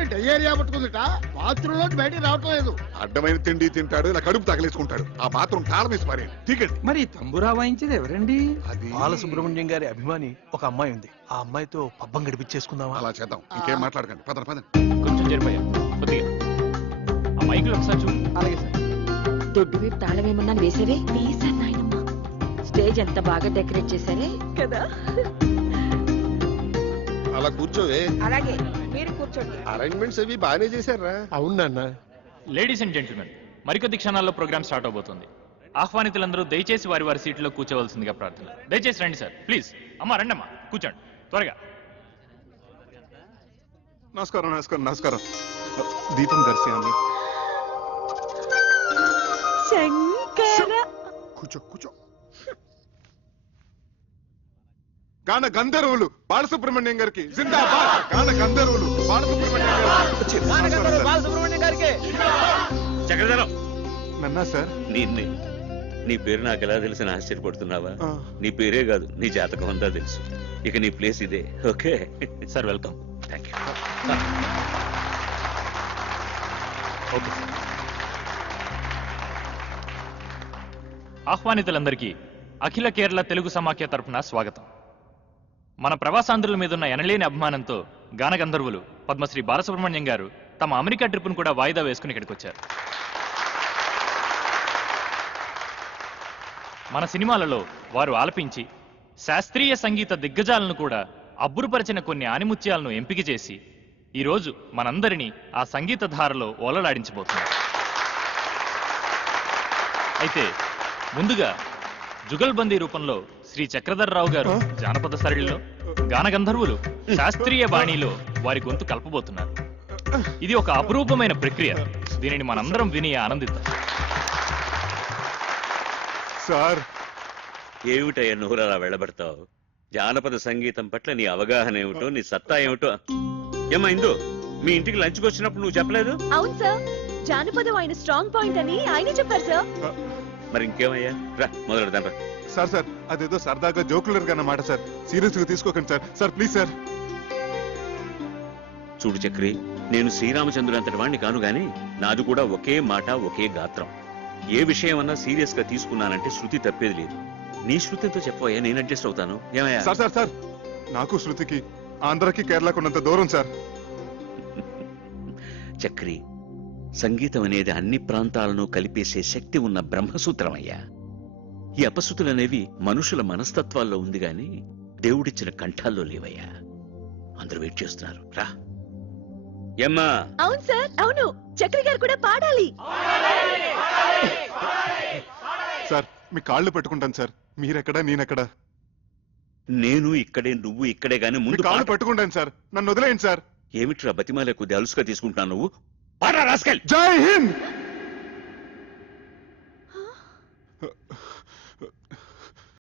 ఆవిడ diarrhoea పట్టుకుందిట, bathroom లో బయటికి రావటం లేదు. అడ్డమైన తిండి తింటాడు, ఇలా కడుపు తగలేసుకుంటాడు. ఆ బాత్రూమ్ తాళం వేసి పారేయండి. టికెట్. మరి తంబురా వాయించేది ఎవరండి? అది బాలసుబ్రహ్మణ్యం గారి అభిమాని ఒక అమ్మాయి ఉంది. ఆ అమ్మాయితో పబ్బం గడిపించేసుకుందామా? అలా చేద్దాం. ఇంకేం మాట్లాడకండి. పదండి పదండి. కొంచెం జరిపోయా కొద్దిగా ఆ మైకులు ఒకసారి చూ. అలాగే సార్. దొడ్డు వైపు తాళం ఏమన్నా వేసారే? వేసాను నాయనమ్మ. స్టేజ్ ఎంత బాగా డెకరేట్ చేశారే కదా. అలా కూర్చోవే. అలాగే మీరు కూర్చోండి. అరేంజ్మెంట్స్ అవి బాగానే చేశారా? అవునన్నా. లేడీస్ అండ్ జెంటిల్మెన్, మరికొద్ది క్షణాల్లో ప్రోగ్రామ్ స్టార్ట్ అవబోతుంది. ఆహ్వానితులందరూ దయచేసి వారి వారి సీట్లో కూర్చోవలసిందిగా ప్రార్థన. దయచేసి రండి సార్, ప్లీజ్. అమ్మా రండమ్మా, కూర్చోండి త్వరగా. నమస్కారం నమస్కారం నమస్కారం. దీపం దర్శయామి. శంకర కూర్చో కూర్చో. గాన గంధర్వులు బాలసుబ్రహ్మణ్యం గారికి జిందాబాద్. గాన గంధర్వులు బాలసుబ్రహ్మణ్యం గారికి. చక్రధరం, నన్నా సార్. నీ పేరు నాకు ఎలా తెలిసిన ఆశ్చర్యపడుతున్నావా? నీ పేరే కాదు, నీ జాతకం అంతా తెలుసు. ఇక నీ ప్లేస్ ఇదే. Okay sir welcome. Thank you. Okay sir. ఆహ్వానితులందరికీ అఖిల కేరళ తెలుగు సమాఖ్య తరఫున స్వాగతం. మన ప్రవాసాంధ్రుల మీదున్న ఎనలేని అభిమానంతో గానగంధర్వులు పద్మశ్రీ బాలసుబ్రహ్మణ్యం గారు తమ అమెరికా ట్రిప్ను కూడా వాయిదా వేసుకుని ఇక్కడికి వచ్చారు. మన సినిమాలలో వారు ఆలపించి శాస్త్రీయ సంగీత దిగ్గజాలను కూడా అబ్బురుపరిచిన కొన్ని ఆనిముత్యాలను ఎంపిక చేసి ఈరోజు మనందరినీ ఆ సంగీత ధారలో ఓలలాడించబోతున్నారు. అయితే ముందుగా జుగల్బందీ రూపంలో శ్రీ చక్రధర్రావు గారు జానపద సరళిలో, గానగంధర్వులు శాస్త్రీయ బాణీలో వారి గొంతు కలపబోతున్నారు. ఇది ఒక అపురూపమైన ప్రక్రియ. దీనిని మనందరం విని ఆనందిద్దాం. సార్, ఏమిటయ్యా నోరు అలా వెళ్ళబడతావు? జానపద సంగీతం పట్ల నీ అవగాహన ఏమిటో, నీ సత్తా ఏమిటో. ఏమా ఇందు, మీ ఇంటికి లంచ్కి వచ్చినప్పుడు నువ్వు చెప్పలేదు? అవును సార్, జానపదం ఆయన స్ట్రాంగ్ పాయింట్ అని ఆయనే చెప్పారు సార్. మరి ఇంకేమయ్యా, రా మొదలెడదాం రా. సార్ సార్ అదేదో సరదాగా జోకులర్ అన్నమాట సార్. సీరియస్ గా తీసుకోకండి సార్. Sir please sir. చూడు చక్రి, నేను శ్రీరామచంద్రుడు అంతటి వాణ్ణి కాను గాని నాది కూడా ఒకే మాట, ఒకే గాత్రం. ఏ విషయం అన్నా సీరియస్ గా తీసుకున్నానంటే శృతి తప్పేది లేదు. నీ శృతితో చెప్పవయ్యా, నేను అడ్జస్ట్ అవుతాను. ఏమయ్యా? సార్ సార్ సార్ నాకు శృతికి ఆంధ్రకి కేరళకు ఉన్నంత దూరం సార్. చక్రి, సంగీతం అనేది అన్ని ప్రాంతాలను కలిపేసే శక్తి ఉన్న బ్రహ్మసూత్రమయ్యా. ఈ అపశృతులనేవి మనుషుల మనస్తత్వాల్లో ఉంది గాని దేవుడిచ్చిన కంఠాల్లో లేవయ్యా. అందరూ వెయిట్ చేస్తున్నారు, రా. ఏమ్మా? అవును సార్, అవును. చక్రి గారు కూడా పాడాలి. సార్ మీ కాళ్ళు పెట్టుకుంటాను సార్. మీరెక్కడా నేనెక్కడా? నేను ఇక్కడే, నువ్వు ఇక్కడే గాని ముందు కాళ్ళు పెట్టుకుంటాను సార్. నన్ను వదిలేయండి సార్. ఏమిట్రా బతిమాలే కొద్ది అలుసుగా తీసుకుంటున్నావు నువ్వు? పాడా రాస్కెల్. జై హింద్.